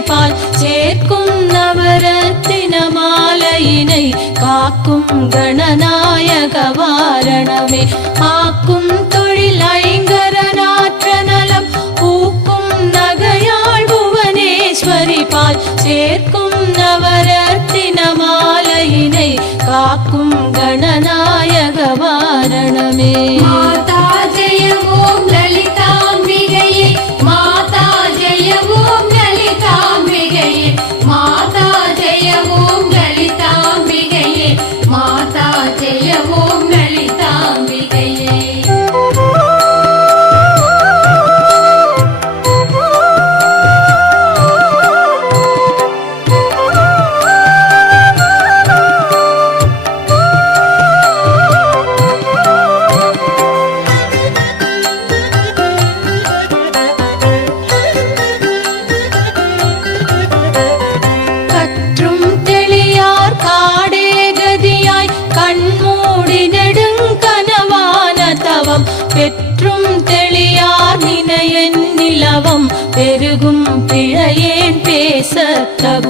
பால் சேர்க்கும் நவரத்தின மாலையினை காக்கும் கணநாயக வாரணமே. ஆக்கும் தொழில் ஐங்கர நாற்றநலம் பூக்கும் நகையாள் புவனேஸ்வரி பால் சேர்க்கும் நவரத்தின மாலையினை காக்கும் கணநாய பெற்றும் தெளியார் நினையன் நிலவம் பெருகும் பிழையேன் பேசத்தகும்